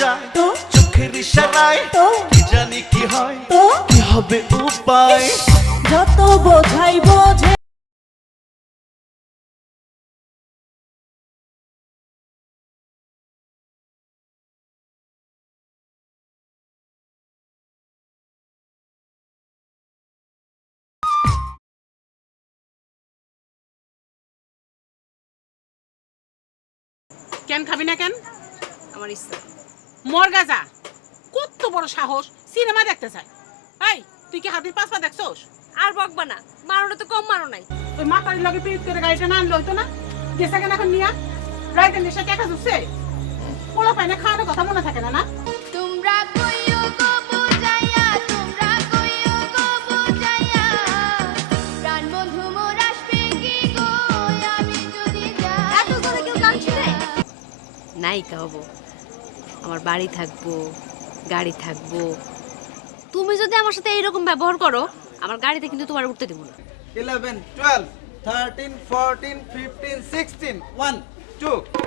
যায় চোখের ইশারায় কি জানি কি হয় কি হবে উপায়? যত বোঝাই বোঝে। কেন খাবি না কেন? আমার ইচ্ছা। মর গাজা। কত বড় সাহস সিনেমা দেখতে চাই। এই তুই কি হাতির পাঁচ পা দেখছোস? আর বকবা না মারোটা তো কম মারো নাই। ওই মাতারির লগে পিরিত করে গাড়িটা না আনলো হইতো না? গেছে কেন এখন নিয়া? রাইতে নেশা টাকা জুটছে পোলা পাইনে খাওয়ানোর কথা মনে থাকে না না? তোমরা কইও গো বুঝাইয়া তোমরা কইও গো বুঝাইয়া। প্রাণ বন্ধু মোর আসবে কি গো আমি যদি যাই এত জোরে কেউ গান শুনে? নায়িকা হব। আমার বাড়ি থাকব, গাড়ি থাকব। তুমি যদি আমার সাথে এইরকম ব্যবহার করো, আমার গাড়িতে কিন্তু তোমার উঠতে দেবো না। 11 12 13 14 15 16 1 2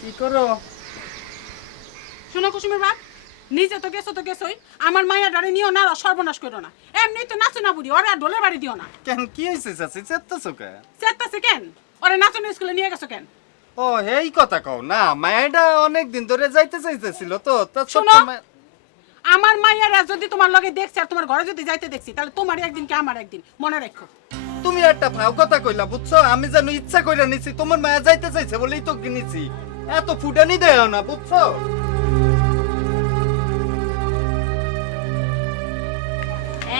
কি করো? শোনো কুসুমের বাপ নিজে তো গেছো তো গেছোই আমার মায়া ডারে নিও না সর্বনাশ করো না। এমনি তো নাচো না বুড়ি ওরে বাড়ি দিও না। কেন কি হয়েছে চাচি চেত্তাছো কেন? ওরে নাচন স্কুলে নিয়ে গেছো কেন? ও এই কথা কও না মায়েরা অনেক দিন ধরে যাইতে চাইতেছিল তো তা শোনো। আমার মাইয়ারা যদি তোমার লগে দেখছে আর তোমার ঘরে যদি যাইতে দেখছি তাহলে তোমার একদিন কে আমার একদিন? মনে রাখো। তুমি একটা ভাও কথা কইলা বুঝছ? আমি যেন ইচ্ছা কইরা নিছি তোমার মায়া যাইতে চাইছে বলেই তো কিনেছি। এত ফুটানি দেয় না বুঝছ?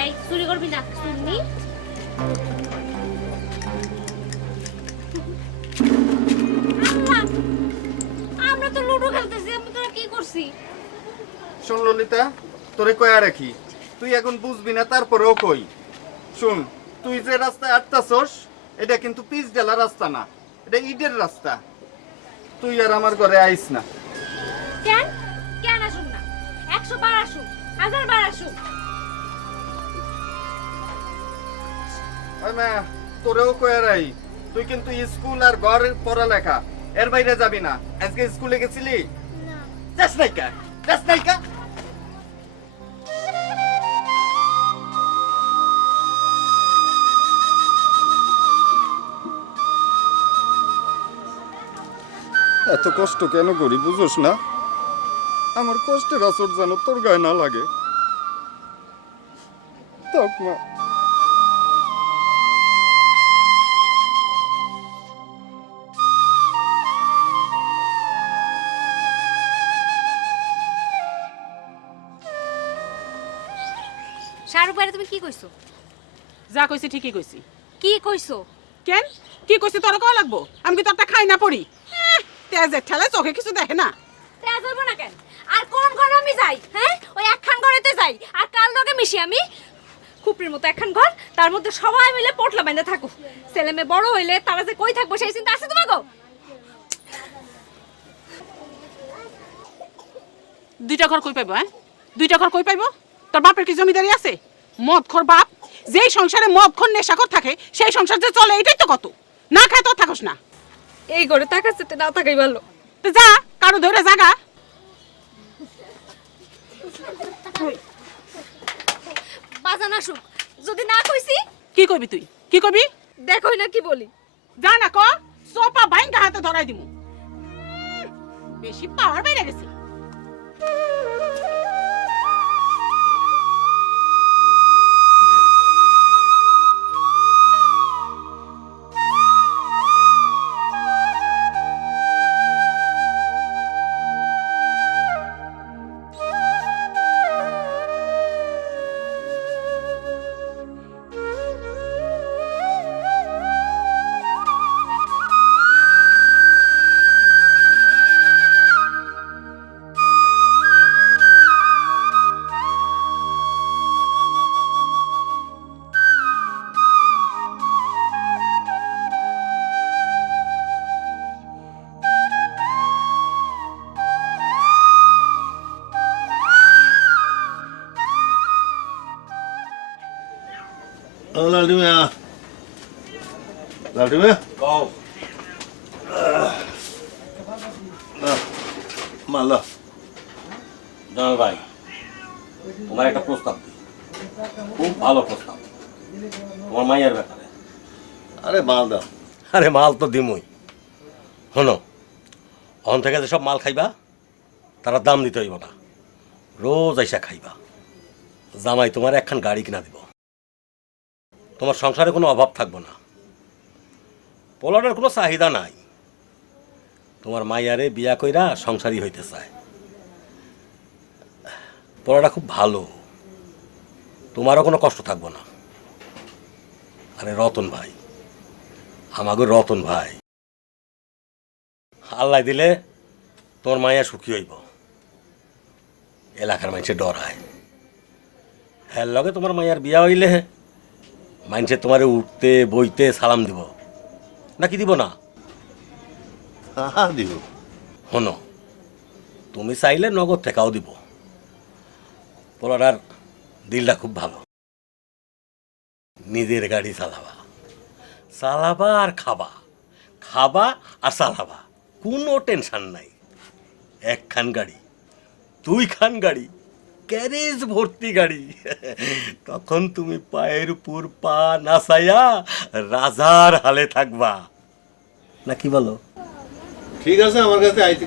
এই চুরি করবি না শুননি আমরা তো লুডো খেলতেছি আমি তোরা কি করছি? শোন ললিতা তোরে কয়া রাখি তুই এখন বুঝবি না তারপরেও কই। শুন তুই যে রাস্তায় আটতাছস এটা কিন্তু পিচ ডেলা রাস্তা না এটা ইটের রাস্তা। তুই আর আমার ঘরে আইস না। কেন? কেন আসুন না? একশো বার আসুক হাজার বার ওই মা তোরেও কয়ারাই তুই কিন্তু স্কুল আর ঘরের পড়ালেখা এর বাইরে যাবি না। আজকে স্কুলে গেছিলি? যাস নাইকা যাস নাইকা এত কষ্ট কেন করি বুঝোস না? আমার কষ্টের আসর যেন তোর গায়ে না লাগে। থাক মা। শাহরুখ ভাইরে তুমি কি কইছো? যা কইছি ঠিকই কইছি। কি কইছো? কেন? কি কইছি তোর কল লাগবো? আমি কি তোরটা খাই না পড়ি? তেজের ঠেলায় চোখে কিছু দেখে না। তেজ হইব না কেন? আর কোন ঘরে আমি যাই হ্যাঁ? ওই একখান ঘরেতে যাই। আর কাল লগে মিশি আমি? খুপড়ির মতো একখান ঘর তার মধ্যে সবাই মিলে পটলা বেঁধে থাকো ছেলে মেয়ে বড় হইলে তারা যে কই থাকব সেই চিন্তা আছে তোমাকে দুইটা ঘর কই পাইবো হ্যাঁ? দুইটা ঘর কই পাইবো? তোর বাপের কি জমিদারি আছে? মদ খোর বাপ যেই সংসারে মদ খোর নেশাখোর থাকে সেই সংসার যে চলে এটাই তো কত। না খায় তো থাকস না। এই ঘরে তাকাচ্ছে না তাকাই ভালো। তো যা কারও ধরে জাগা। বাজান আসুক যদি না কইছি? কি কইবি তুই? কি কইবি দেখোই না কি বলি। যা না ক সোপা ভাইঙ্গা হাতে ধরাই দিমু। বেশি পাওয়ার বেড়ে গেছে। 어, লালটুমিয়া লালটুমিয়া কও মাল্লা জানাল ভাই তোমার একটা প্রস্তাব দিই খুব ভালো প্রস্তাব তোমার মাইয়ের ব্যাপারে আরে মাল দাও আরে মাল তো দিমই। শোনো অন থেকে যেসব মাল খাইবা তারা দাম দিতে হইব না। রোজ আইসা খাইবা। জামাই তোমার একখান গাড়ি কিনা দিব। তোমার সংসারে কোনো অভাব থাকব না। পোলাটার কোনো চাহিদা নাই। তোমার মাইয়ারে বিয়া কইরা সংসারী হইতে চায়। পোলাটা খুব ভালো। তোমারও কোনো কষ্ট থাকব না। আরে রতন ভাই আমাকে রতন ভাই। আল্লাহ দিলে তোর মায়া সুখী হইব। এলাকার মানুষে ডরায়। হ্যাঁ লগে তোমার মায়ার বিয়া হইলে মানুষে তোমারে উঠতে বইতে সালাম দিব। নাকি দিব না? দিব। শোনো তুমি চাইলে নগদ টাকাও দিব। পোলাটার দিলটা খুব ভালো। নিজের গাড়ি চালাবা। চালাবা আর খাবা। খাবা আর চালাবা। কোনো টেনশন নাই। একখান গাড়ি দুই খান গাড়ি গ্যারেজ ভর্তি গাড়ি। তখন তুমি পায়ের উপর পা নাসাইয়া রাজার হালে থাকবা। না কি বলো? ঠিক আছে, আমার কাছে আইতি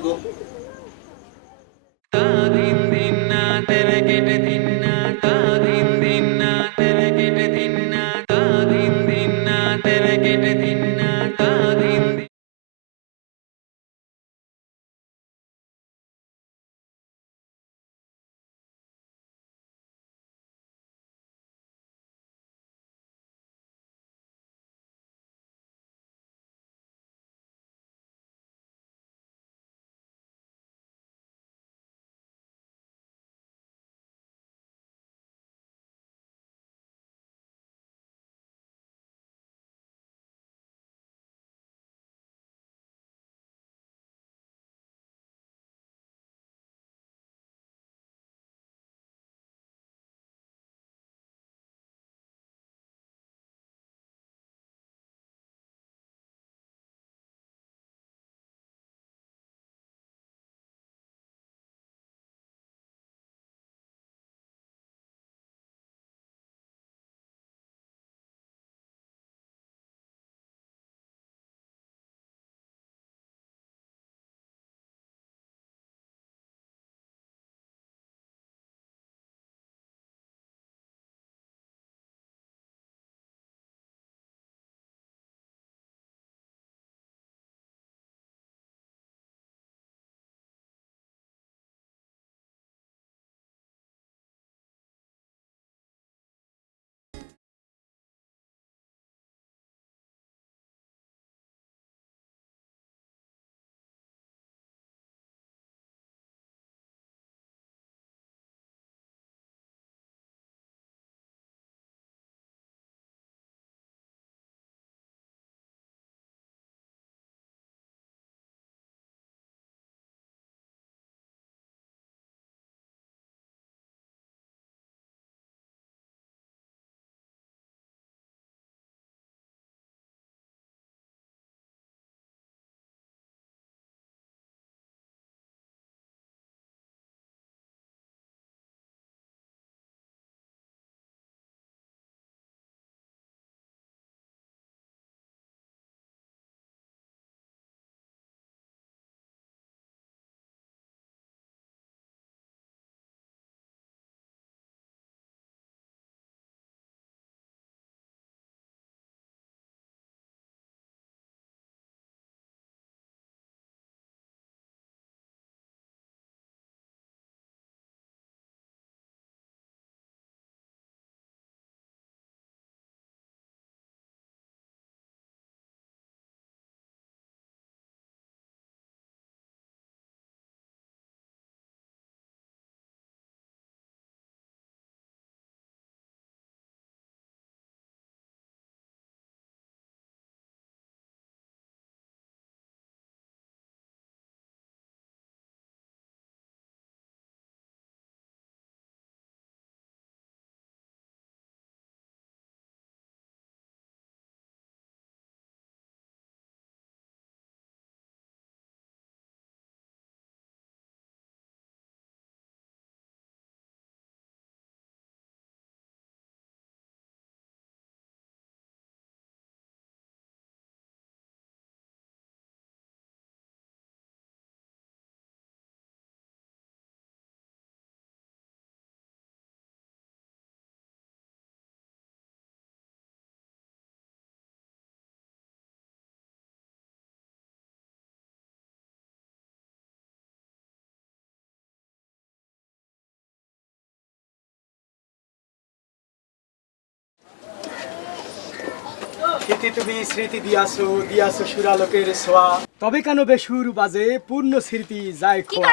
স্মৃতি তুমি স্মৃতি দিয়াছো দিয়াছো সুরালোকের ছোঁয়া। তবে কেন বেসুর বাজে পূর্ণ স্মৃতি যায় খোয়া?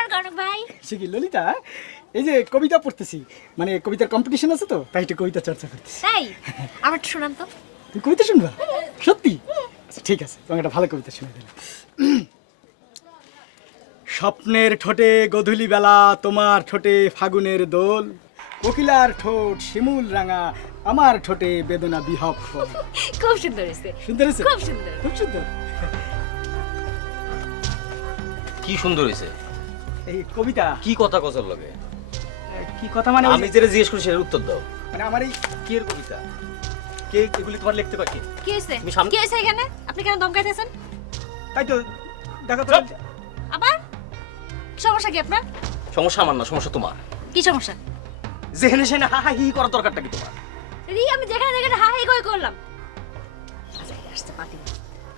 সে কি ললিতা? এই যে কবিতা পড়তেছি মানে কবিতার কম্পিটিশন আছে তো তাই একটু কবিতা চর্চা করতেছি। তাই? আমার শোনান তো। তুমি কবিতা শুনবা? সত্যি? আচ্ছা ঠিক আছে তোমাকে একটা ভালো কবিতা শুনে দিলাম। স্বপ্নের ঠোঁটে গধূলি বেলা তোমার ঠোঁটে ফাগুনের দোল। কোকিলার ঠোঁট শিমুল রাঙা আমার ঠোঁটে বেদনা বিহক। খুব সুন্দর হয়েছে। সুন্দর হয়েছে? খুব সুন্দর। খুব সুন্দর। কি সুন্দর হয়েছে? এই কবিতা। কি কথা কছর লাগে? কি কথা মানে আমি যেটা জিজ্ঞেস করি সেটার উত্তর দাও। মানে আমার এই কি এর কবিতা? কে এগুলি তোমার লিখতে পারে কি হয়েছে? তুমি সামনে- কি হয়েছে এখানে? আপনি কেন ধমকাইতেছেন তাই তো দেখো তো। আবার? সমস্যা কি আপনার? সমস্যা আমার না সমস্যা তোমার। কি সমস্যা? যেখানে সেখানে হা হা হি হি করার দরকারটা কি তোমার? রি আমি যেখানে যেখানে হা হাই কই করলাম। আচ্ছা, আসতে পারি না।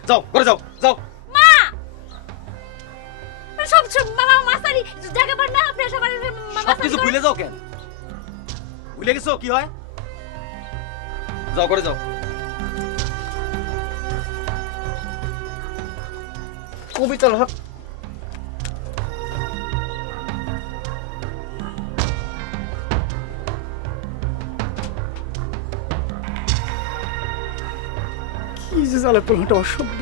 যাও ঘরে যাও যাও। মা! মানে সব সব বাবা মাস্টারি জায়গা পার না আপনি সবার সব কিছু ভুলে যাও কেন? ভুলে গেছো? কি হয়? যাও করে যাও। কবিতা হক। যে জ্বালা পোলাটা অসভ্য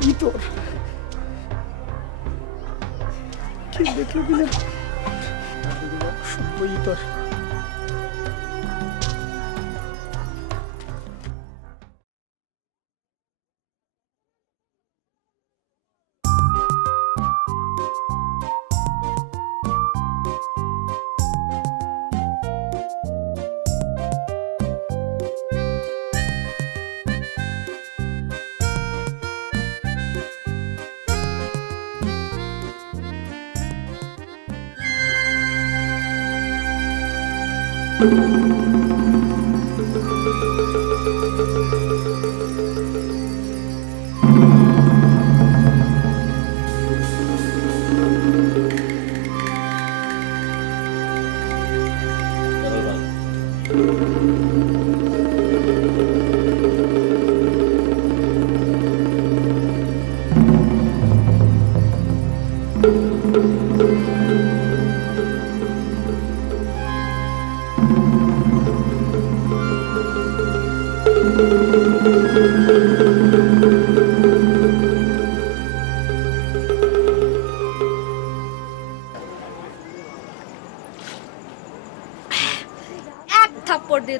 কি তোর? কি দেখল দিলে? অসভ্য ই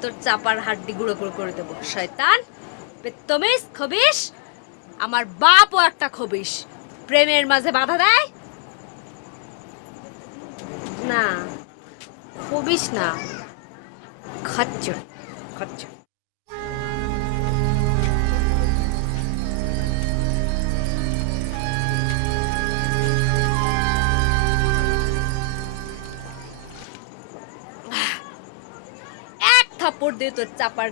তোর চাপার হাড্ডি গুঁড়ো করে করে দেবো। শয়তান পেত্তমিস খবিস আমার বাপও একটা খবিস প্রেমের মাঝে বাধা দেয়? না খবিস না, খচ্চর খচ্চর। দিয়ে তোর চাপার